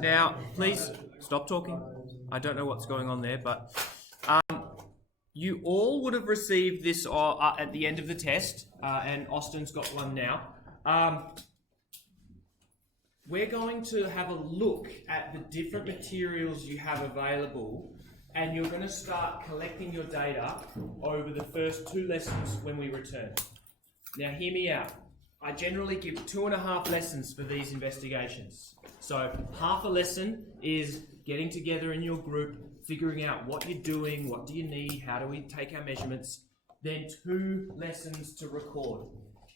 Now, please stop talking. I don't know what's going on there, but you all would have received this at the end of the test, and Austin's got one now. We're going to have a look at the different materials you have available, and you're going to start collecting your data over the first 2 lessons when we return. Now, hear me out. I generally give 2.5 lessons for these investigations. So half a lesson is getting together in your group, figuring out what you're doing, what do you need, how do we take our measurements, then 2 lessons to record.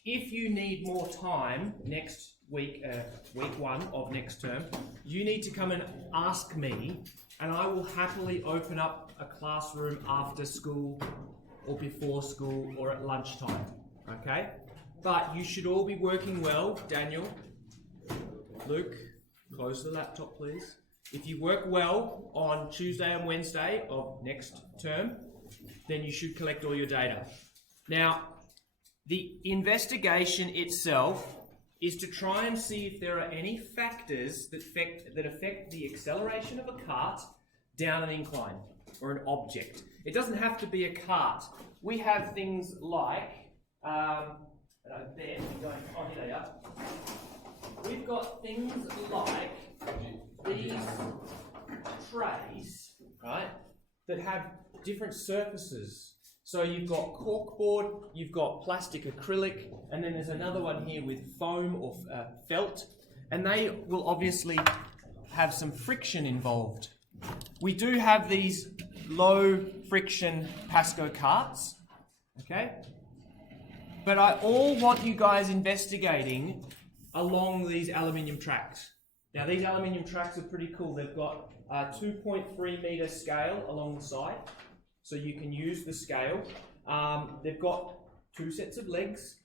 If you need more time next week, week 1 of next term, you need to come and ask me, and I will happily open up a classroom after school or before school or at lunchtime, okay? But you should all be working well. Daniel, Luke, close the laptop, please. If you work well on Tuesday and Wednesday of next term, then you should collect all your data. Now, the investigation itself is to try and see if there are any factors that affect the acceleration of a cart down an incline or an object. It doesn't have to be a cart. We have things like, here they are. We've got things like these trays, right, that have different surfaces. So you've got corkboard, you've got plastic acrylic, and then there's another one here with foam or felt, and they will obviously have some friction involved. We do have these low friction Pasco carts, okay? But I all want you guys investigating along these aluminium tracks. Now these aluminium tracks are pretty cool. They've got a 2.3 meter scale along the side, so you can use the scale. They've got 2 sets of legs.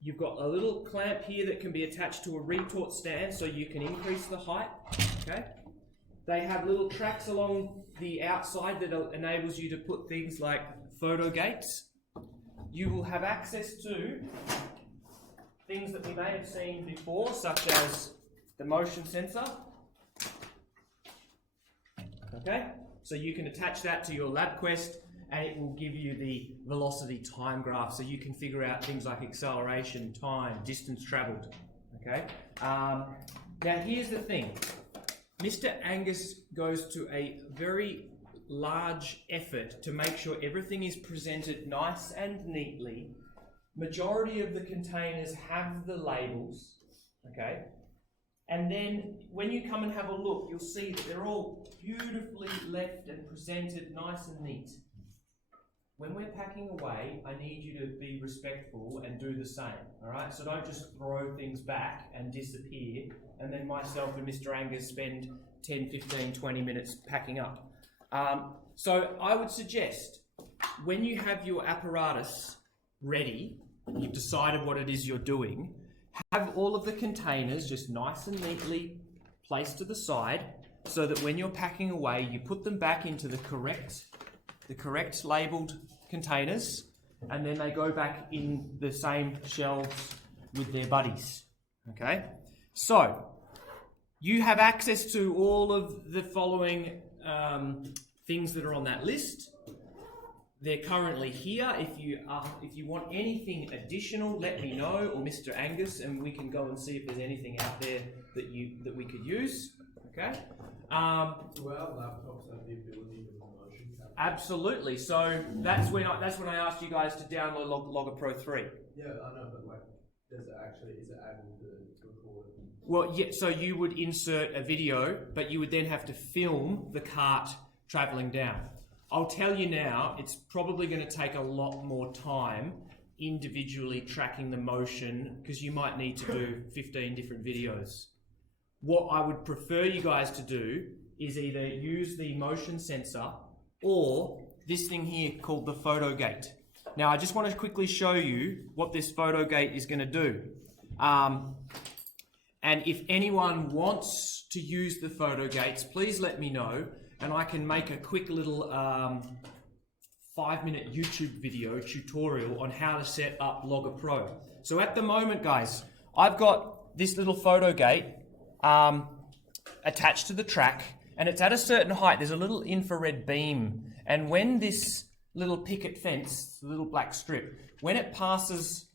You've got a little clamp here that can be attached to a retort stand so you can increase the height, okay? They have little tracks along the outside that enables you to put things like photo gates. You will have access to things that we may have seen before, such as the motion sensor. Okay, so you can attach that to your LabQuest and it will give you the velocity time graph so you can figure out things like acceleration, time, distance traveled. Okay, now here's the thing. Mr. Angus goes to a very large effort to make sure everything is presented nice and neatly. Majority of the containers have the labels, okay? And then when you come and have a look, you'll see that they're all beautifully left and presented nice and neat. When we're packing away, I need you to be respectful and do the same, all right? So don't just throw things back and disappear, and then myself and Mr. Angus spend 10, 15, 20 minutes packing up. So I would suggest when you have your apparatus ready, you've decided what it is you're doing, have all of the containers just nice and neatly placed to the side so that when you're packing away, you put them back into the correct labeled containers, and then they go back in the same shelves with their buddies, okay? So you have access to all of the following things that are on that list. They're currently here. If you want anything additional, let me know, or Mr. Angus, and we can go and see if there's anything out there that we could use. Okay. Do our laptops have the ability to motion capture? Absolutely. So that's when I asked you guys to download Logger Pro 3. Yeah, I know, but like, is it able to record? Well, yeah. So you would insert a video, but you would then have to film the cart traveling down. I'll tell you now, it's probably going to take a lot more time individually tracking the motion because you might need to do 15 different videos. What I would prefer you guys to do is either use the motion sensor or this thing here called the photo gate. Now I just want to quickly show you what this photo gate is going to do. And if anyone wants to use the photo gates, please let me know. And I can make a quick little 5-minute YouTube video tutorial on how to set up Logger Pro. So at the moment, guys, I've got this little photo gate attached to the track, and it's at a certain height. There's a little infrared beam, and when this little picket fence, the little black strip, when it passes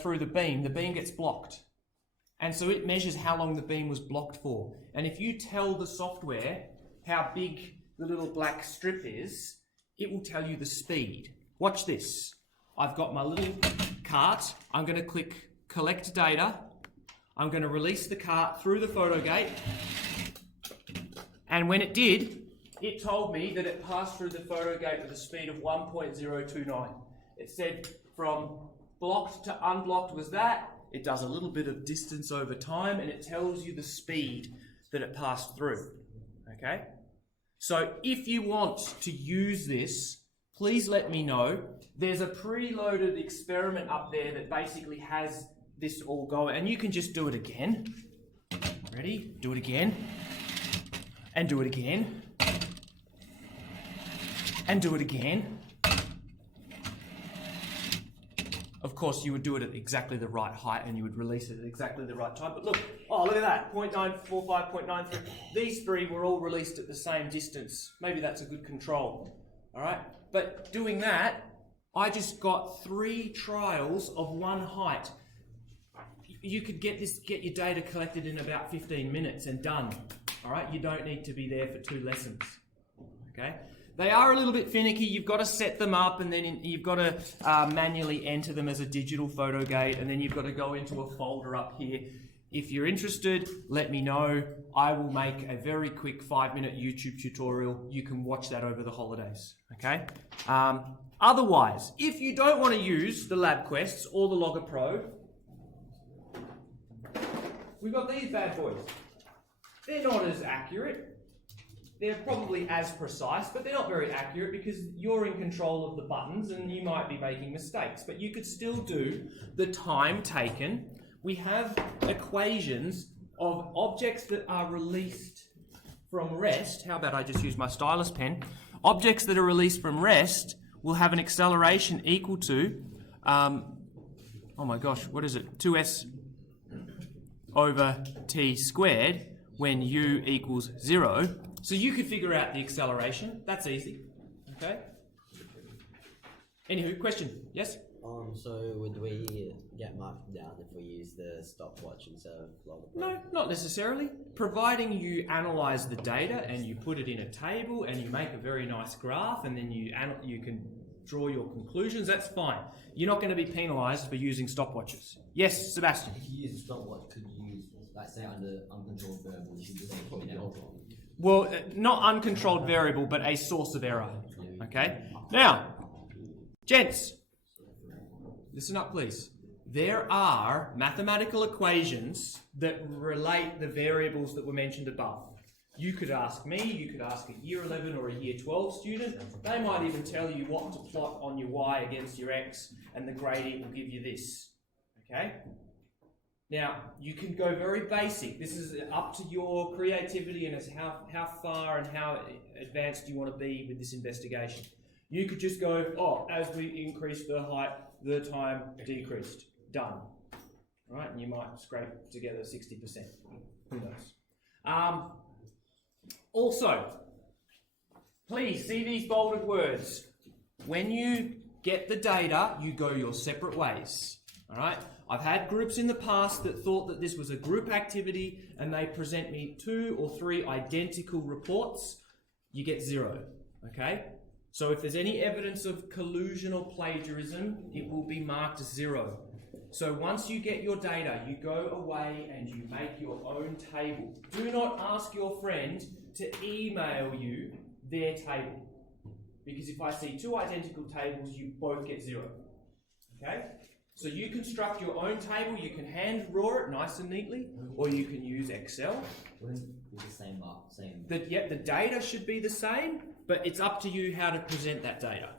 through the beam gets blocked. And so it measures how long the beam was blocked for. And if you tell the software how big the little black strip is, it will tell you the speed. Watch this. I've got my little cart. I'm going to click collect data. I'm going to release the cart through the photo gate. And when it did, it told me that it passed through the photo gate with a speed of 1.029. It said from blocked to unblocked was that. It does a little bit of distance over time, and it tells you the speed that it passed through. Okay? So if you want to use this, please let me know. There's a preloaded experiment up there that basically has this all going, and you can just do it again. Ready? Do it again. And do it again. And do it again. Of course, you would do it at exactly the right height and you would release it at exactly the right time. But look, oh, look at that, 0.945, 0.93. These three were all released at the same distance. Maybe that's a good control, all right? But doing that, I just got 3 trials of one height. You could get your data collected in about 15 minutes and done, all right? You don't need to be there for 2 lessons, okay? They are a little bit finicky. You've got to set them up, and then you've got to manually enter them as a digital photo gate, and then you've got to go into a folder up here. If you're interested, let me know. I will make a very quick 5-minute YouTube tutorial. You can watch that over the holidays, okay? Otherwise, if you don't want to use the LabQuests or the Logger Pro, we've got these bad boys. They're not as accurate. They're probably as precise, but they're not very accurate because you're in control of the buttons and you might be making mistakes, but you could still do the time taken. We have equations of objects that are released from rest. How about I just use my stylus pen? Objects that are released from rest will have an acceleration equal to, oh my gosh, what is it? 2s over t squared when u equals 0. So you could figure out the acceleration. That's easy. Okay? Anywho, question? Yes? So would we get marked down if we use the stopwatch instead of Logger Pro? No, not necessarily. Providing you analyze the data and you put it in a table and you make a very nice graph and then you can draw your conclusions, that's fine. You're not going to be penalised for using stopwatches. Yes, Sebastian? If you use a stopwatch, could you use, like say under uncontrolled variable, you should just put it out. Well, not uncontrolled variable, but a source of error. Okay? Now, gents, listen up please. There are mathematical equations that relate the variables that were mentioned above. You could ask me, you could ask a year 11 or a year 12 student. They might even tell you what to plot on your y against your x, and the gradient will give you this. Okay? Now, you can go very basic. This is up to your creativity and as how far and how advanced you want to be with this investigation. You could just go, oh, as we increase the height, the time decreased. Done. Right? And you might scrape together 60%. Who knows? Also, please see these bolded words. When you get the data, you go your separate ways. All right? I've had groups in the past that thought that this was a group activity and they present me 2 or 3 identical reports. You get 0, okay? So if there's any evidence of collusion or plagiarism, it will be marked 0. So once you get your data, you go away and you make your own table. Do not ask your friend to email you their table. Because if I see 2 identical tables, you both get 0, okay? So you construct your own table, you can hand draw it nice and neatly, or you can use Excel. Wouldn't be the same same. The data should be the same, but it's up to you how to present that data.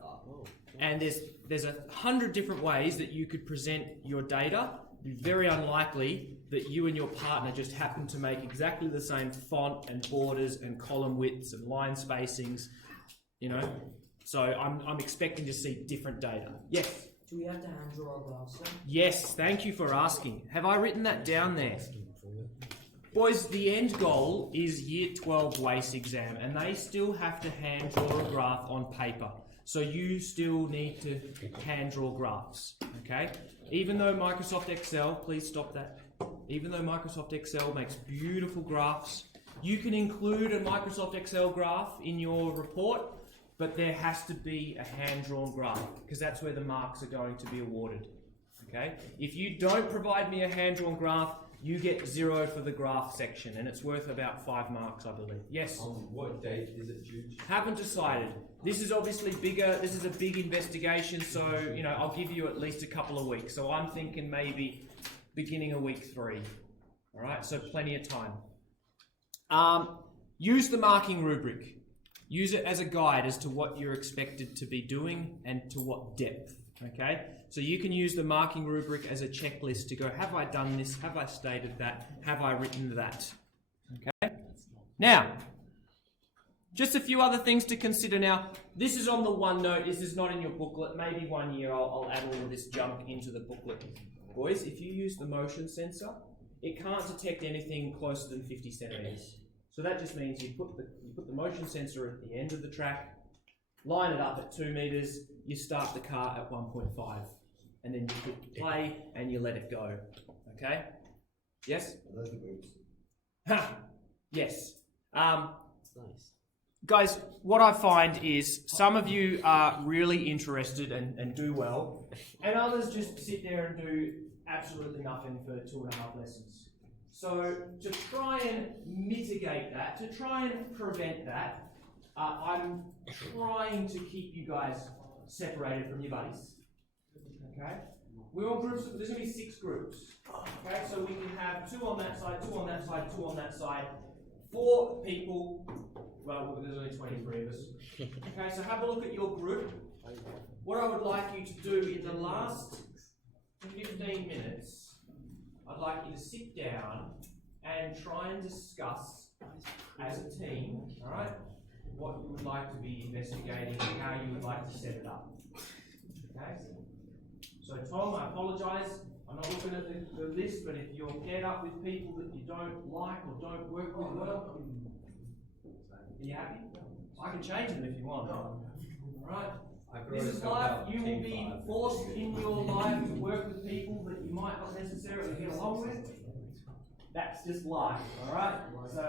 And there's 100 different ways that you could present your data. It's very unlikely that you and your partner just happen to make exactly the same font and borders and column widths and line spacings, you know. So I'm expecting to see different data. Yes? Do we have to hand draw our graphs then? Yes, thank you for asking. Have I written that down there? Boys, the end goal is Year 12 WACE exam, and they still have to hand draw a graph on paper. So you still need to hand draw graphs, okay? Even though Microsoft Excel, please stop that. Even though Microsoft Excel makes beautiful graphs, you can include a Microsoft Excel graph in your report, but there has to be a hand-drawn graph, because that's where the marks are going to be awarded, okay? If you don't provide me a hand-drawn graph, you get 0 for the graph section, and it's worth about 5 marks, I believe. Yes? What date is it due to? Haven't decided. This is obviously bigger. This is a big investigation, so you know I'll give you at least a couple of weeks. So I'm thinking maybe beginning of week 3. All right, so plenty of time. Use the marking rubric. Use it as a guide as to what you're expected to be doing and to what depth. Okay, so you can use the marking rubric as a checklist to go, have I done this? Have I stated that? Have I written that? Okay, now, just a few other things to consider now. This is on the OneNote. This is not in your booklet. Maybe one year I'll add all of this junk into the booklet. Boys, if you use the motion sensor, it can't detect anything closer than 50 centimeters. So that just means you put the motion sensor at the end of the track, line it up at 2 meters, you start the car at 1.5, and then you hit play and you let it go. Okay? Yes? Ha! Yes. Nice. Guys, what I find is some of you are really interested and do well, and others just sit there and do absolutely nothing for 2.5 lessons. So to try and mitigate that, to try and prevent that, I'm trying to keep you guys separated from your buddies. Okay? We're all groups, there's going to be 6 groups. Okay, so we can have 2 on that side, 2 on that side, 2 on that side. 4 people, well, there's only 23 of us. Okay, so have a look at your group. What I would like you to do in the last 15 minutes, I'd like you to sit down and try and discuss as a team, alright, what you would like to be investigating and how you would like to set it up. Okay? So Tom, I apologise, I'm not looking at the list, but if you're paired up with people that you don't like or don't work with well, are you happy? I can change them if you want. Alright? This is life. You will be forced in your life to work with people that you might not necessarily get along with. That's just life, alright? So,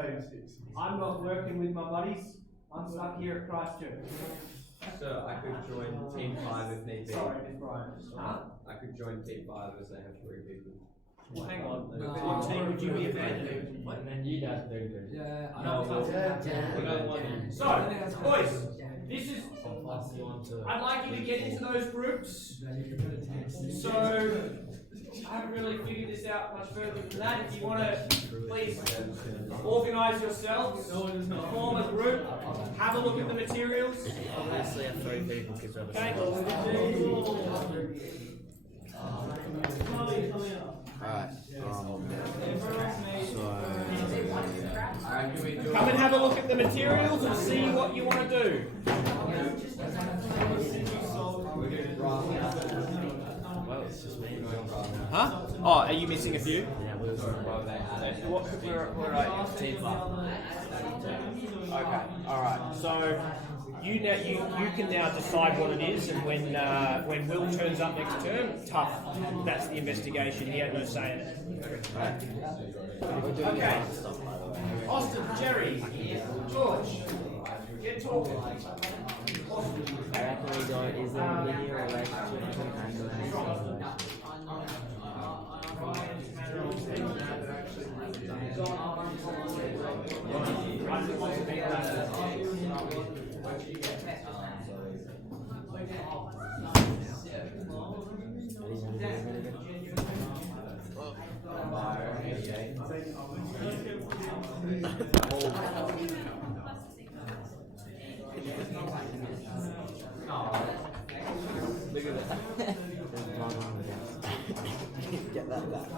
I'm not working with my buddies. I'm stuck here at Christchurch. So I could join Team 5 if need be. Sorry, Miss Brian. Huh? I could join Team 5 as they have 3 people. Well, hang on. What team would you be abandoning? You guys do good. Yeah, We don't want you. So, boys, this is. I'd like you to get into those groups. So, I haven't really figured this out much further than that. If you want to, please organise yourselves, form a group, have a look at the materials. Obviously, have 3 people because of Okay. Alright. Come and have a look at the materials and see what you want to do. Well, it's just me. Huh? Oh, are you missing a few? Yeah, we'll Where are you? Team 5. Okay. All right. So you can now decide what it is, and when Will turns up next term, tough. That's the investigation. He had no say in it. Okay. Austin, Jerry, George, get talking. I reckon we go, is there a linear relationship between angle and angle? Get that back.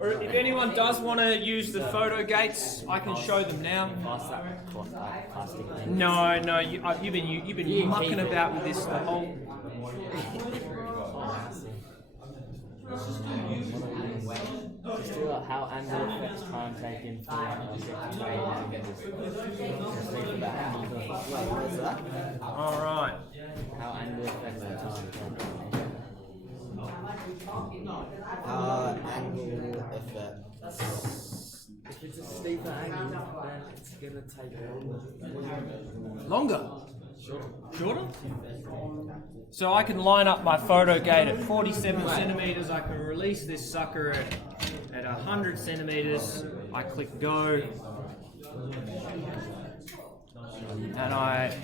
Or if anyone does want to use the photo gates, I can show them now. Pass that plastic thing. No, you've been mucking about with this the whole. Just do how angle affects time taken for object weight and just think about What's that? All right. how angle affects the time taken. Angle effect. If it's a steeper angle, then it's gonna take Longer. Shorter? So I can line up my photo gate at 47 centimeters. I can release this sucker at 100 centimeters. I click go. And I...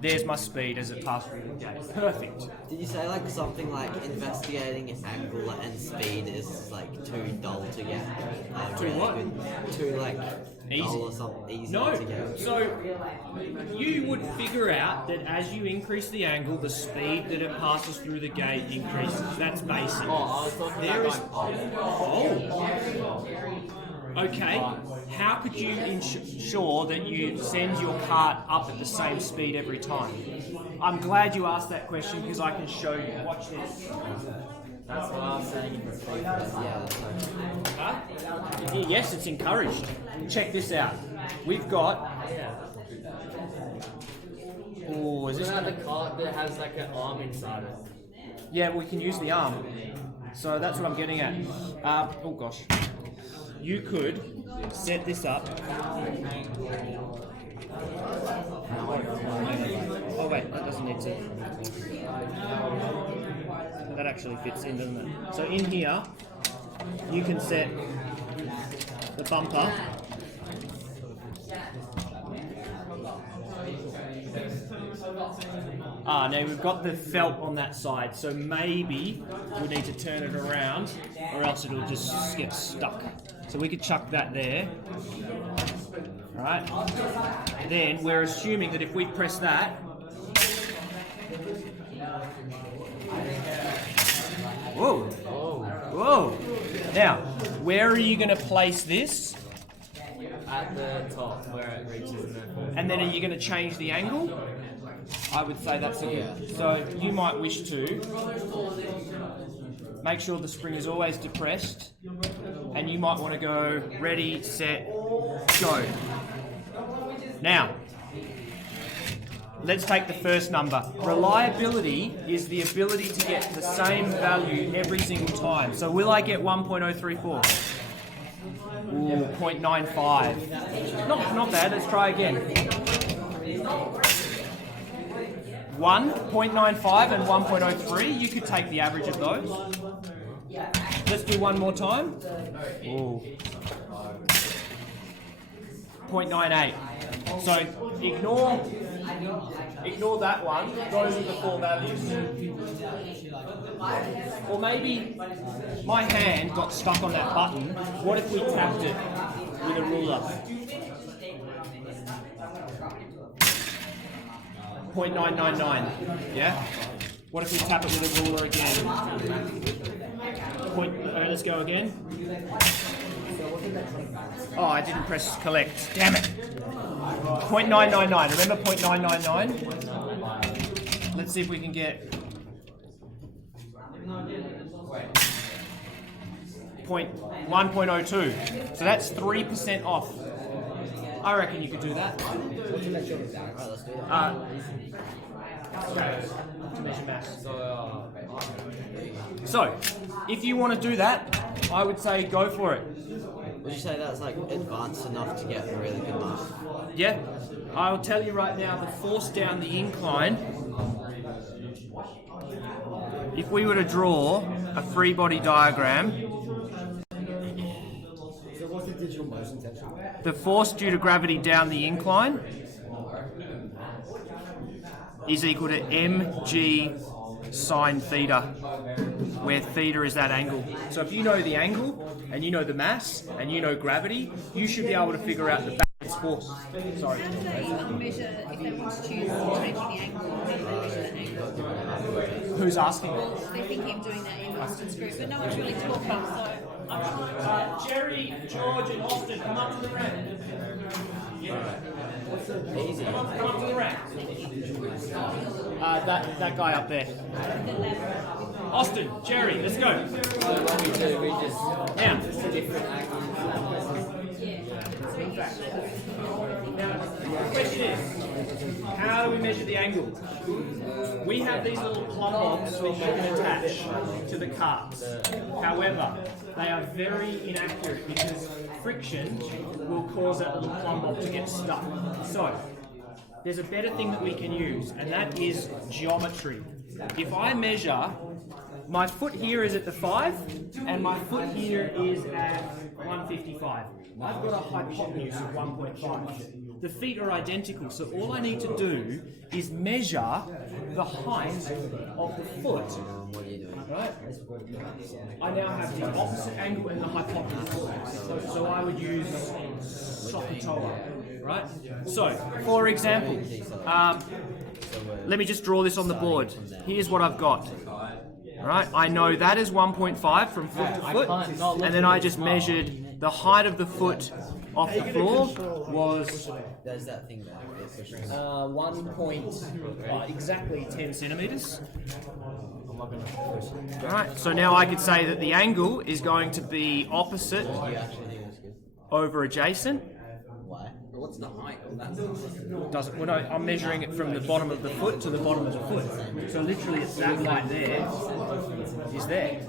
There's my speed as it passes through the gate. Perfect. Did you say like something like investigating angle and speed is like too dull to get? Too what? Too like Easy. dull or something easy No, to get. so you would figure out that as you increase the angle, the speed that it passes through the gate increases. That's basic. Oh, I was talking There about is. Oh. Okay. How could you ensure that you send your cart up at the same speed every time? I'm glad you asked that question because I can show you. Watch this. That's what I was saying. Yeah, that's right. Huh? Yes, it's encouraged. Check this out. We've got. Oh, is this? Isn't that the cart that has like an arm inside it? Yeah, we can use the arm. So that's what I'm getting at. Oh gosh. You could set this up. Oh wait, that doesn't need to. That actually fits in, doesn't it? So in here, you can set the bumper. Now we've got the felt on that side, so maybe we'll need to turn it around or else it'll just get stuck. So we could chuck that there. Alright? Then we're assuming that if we press that, whoa! Whoa! Now, where are you going to place this? At the top where it reaches the And then are you going to change the angle? I would say that's a good. So you might wish to make sure the spring is always depressed, and you might want to go ready, set, go. Now, let's take the first number. Reliability is the ability to get the same value every single time. So will I get 1.034? Ooh, 0.95. Not bad, let's try again. 1.95 and 1.03, you could take the average of those. Let's do one more time. Ooh. 0.98. So ignore that one. Those are the four values. Or maybe my hand got stuck on that button. What if we tapped it with a ruler? 0.999. Yeah? What if we tap it with a ruler again? Let's go again. Oh, I didn't press collect. Damn it. 0.999. Remember 0.999? Let's see if we can get 1.02. So that's 3% off. I reckon you could do that. To measure mass. So, if you want to do that, I would say go for it. Would you say that's like advanced enough to get a really good mark? Yeah, I'll tell you right now, the force down the incline, if we were to draw a free body diagram, So what's the digital motion section? the force due to gravity down the incline is equal to mg sine theta, where theta is that angle. So if you know the angle, and you know the mass, and you know gravity, you should be able to figure out the balance force. Sorry. How do they measure if they want to choose changing the angle? How do they measure that angle? Who's asking? Well, they're thinking of doing that in the distance group, but no one's really talking, so I'm trying to. Jerry, George, and Austin, come up to the ramp. Easy. Come up to the ramp. That guy up there. Austin, Jerry, let's go. What we do, we just Now, different angles. now, the question is, how do we measure the angle? We have these little plumb bobs that you can attach to the carts. However, they are very inaccurate because friction will cause that little plumb bob to get stuck. So, there's a better thing that we can use, and that is geometry. If I measure, my foot here is at the 5, and my foot here is at 155. I've got a hypotenuse of 1.5. The feet are identical, so all I need to do is measure the height of the foot. What are you doing? Right? I now have the opposite angle and the hypotenuse. So I would use SOHCAHTOA, right? So, for example, let me just draw this on the board. Here's what I've got. Right? I know that is 1.5 from foot to foot, and then I just measured the height of the foot off the floor was There's that thing back there. 1 exactly 10 centimeters. Alright, so now I could say that the angle is going to be opposite Do you actually think that's good? over adjacent. Why? What's the height of that? Doesn't, well, no, I'm measuring it from the bottom of the foot to the bottom of the foot. So literally it's that height there is there.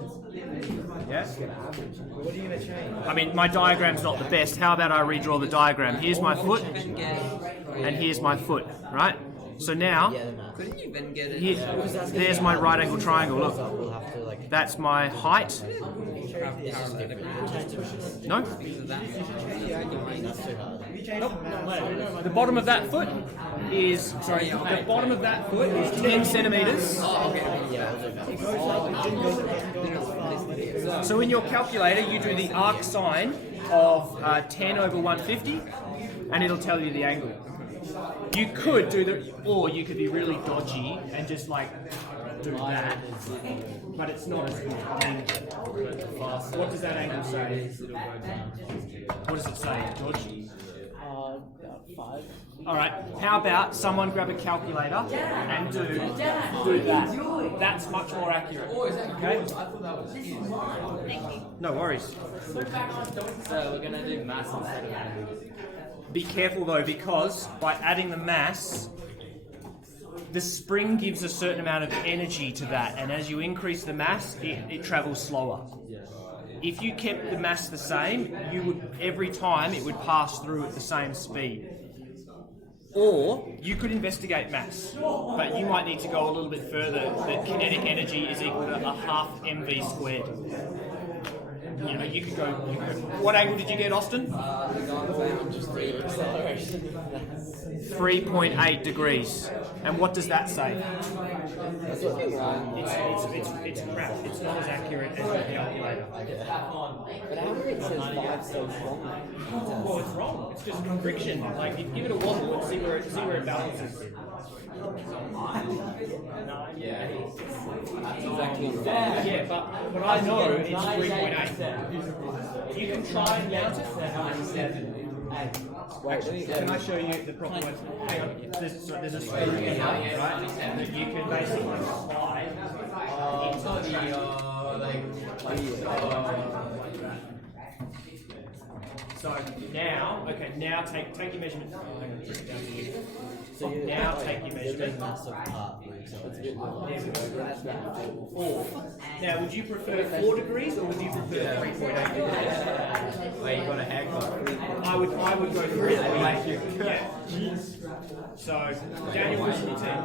Yeah? What are you going to change? I mean, my diagram's not the best. How about I redraw the diagram? Here's my foot, and here's my foot, right? So now, Couldn't you then get it? here, there's my right angle triangle. Look, We'll have to like. that's my height. No? That's too hard. The bottom of that foot is, sorry, the bottom of that foot is 10 centimeters. Yeah, I'll do that. So in your calculator, you do the arc sine of 10 over 150, and it'll tell you the angle. You could do the, or you could be really dodgy and just like do that, but it's not as good. I mean, what does that angle say? What does it say, George? About 5. All right. How about someone grab a calculator and do that? That's much more accurate. Okay. Thank you. No worries. So we're gonna do mass instead of angle. Be careful though, because by adding the mass, the spring gives a certain amount of energy to that, and as you increase the mass, it travels slower. If you kept the mass the same, you would every time it would pass through at the same speed. Or you could investigate mass, but you might need to go a little bit further. That kinetic energy is equal to a half mv squared. You know, you could go. What angle did you get, Austin? 3.8 degrees. And what does that say? It's crap. It's not as accurate as your calculator. But how come it says 5 so wrong? Well, it's wrong. It's just friction. Like, you give it a wobble and see where it balances. Yeah, but I know it's 3.8. You can try and mount it. Actually, can I show you the proper one? Hang on. There's a screw here, right? That you can basically slide into So now, okay, now take your measurement. Hang on, bring it down to you. So you Now take your You're measurement. doing massive part for acceleration. There we go. 4. Now, would you prefer 4 degrees or would you prefer 3.8 degrees? Oh, you got a haircut. I would go 3.8. Yeah. So, Daniel, what's your team?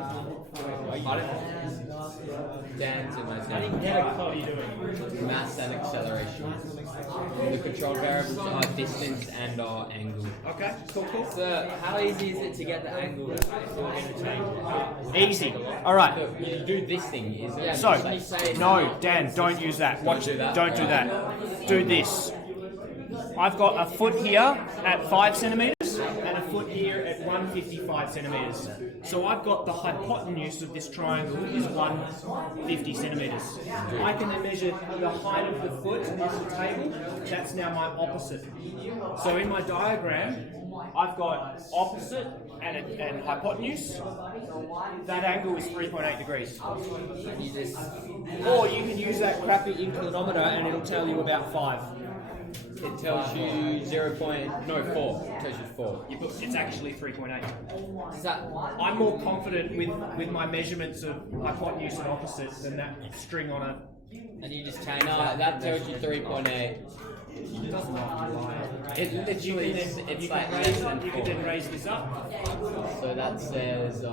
Dan's in my I team. didn't get it. What are you doing? Mass and acceleration. The control variables are distance and our angle. Okay, cool. So how easy is it to get the angle if we're going to change it? Easy. All right. You do this thing, is it? So, no, Dan, don't use that. Watch. do that? Don't do that. Do this. I've got a foot here at 5 centimeters and a foot here at 155 centimetres. So I've got the hypotenuse of this triangle is 150 centimetres. I can then measure the height of the foot off the table. That's now my opposite. So in my diagram, I've got opposite and hypotenuse. That angle is 3.8 degrees. You just Or you can use that crappy inclinometer and it'll tell you about 5. it tells you 4. It tells you 4. It's actually 3.8. Is that I'm more confident with my measurements of hypotenuse and opposite than that string on a... and you just change that tells you 3.8. It doesn't have to lie. It literally is, it's You like can less raise, than you 4. can then raise this up. So that says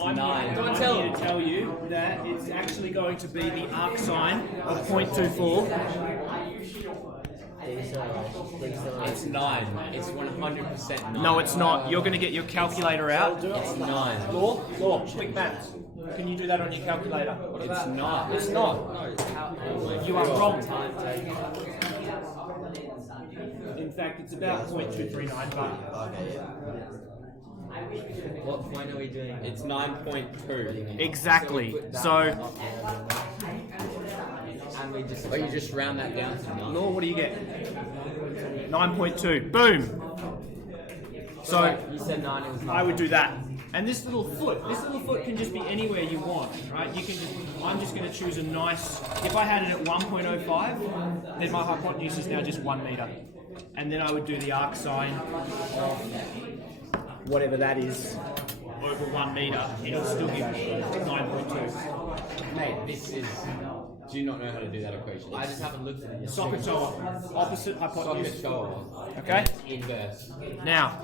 I'm 9. here to tell you that it's actually going to be the arc sine of 0.24. It's 9. It's 100% 9. No, it's not. You're going to get your calculator out. It's 9. Law, quick maths. Can you do that on your calculator? It's not. It's not. You are wrong. In fact, it's about 0.239, but Okay, yeah. What point are we doing? It's 9.2. exactly. So, And we just. Or you just round that down to 9. Law, what do you get? 9.2. Boom. So, You said 9, it was 9. I would do that. And this little foot can just be anywhere you want, right? You can just, I'm just going to choose a nice, if I had it at 1.05, then my hypotenuse is now just 1 meter. And then I would do the arc sine of whatever that is over 1 meter. It'll still give me 9.2. Mate, this is. Do you not know how to do that equation? I just haven't looked at it yet. SOHCAHTOA, opposite Socket hypotenuse. shower. Okay? Inverse. Now,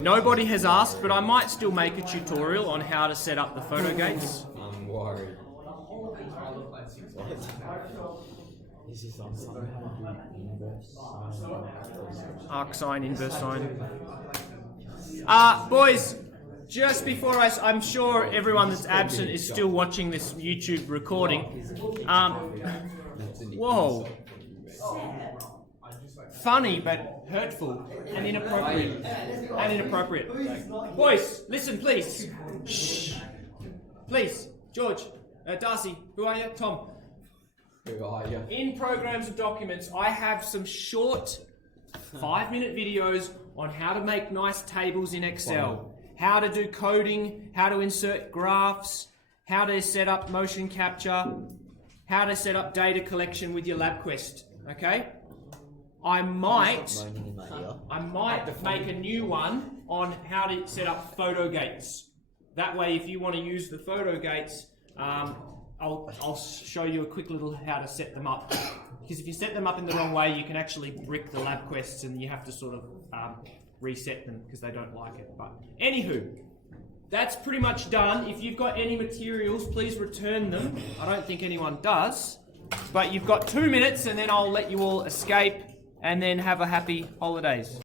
nobody has asked, but I might still make a tutorial on how to set up the photo gates. I'm worried. Is this on something? Arc sine, inverse sine. Boys, just before I'm sure everyone that's absent is still watching this YouTube recording. Whoa. Funny, but hurtful and inappropriate. Boys, listen, please. Shh. Please, George, Darcy, who are you? Tom. Who are you? In programs and documents, I have some short 5-minute videos on how to make nice tables in Excel, how to do coding, how to insert graphs, how to set up motion capture, how to set up data collection with your LabQuest, okay? I might make a new one on how to set up photo gates. That way, if you want to use the photo gates, I'll show you a quick little how to set them up. Because if you set them up in the wrong way, you can actually brick the LabQuests and you have to sort of reset them because they don't like it. But anywho, that's pretty much done. If you've got any materials, please return them. I don't think anyone does. But you've got 2 minutes and then I'll let you all escape and then have a happy holidays.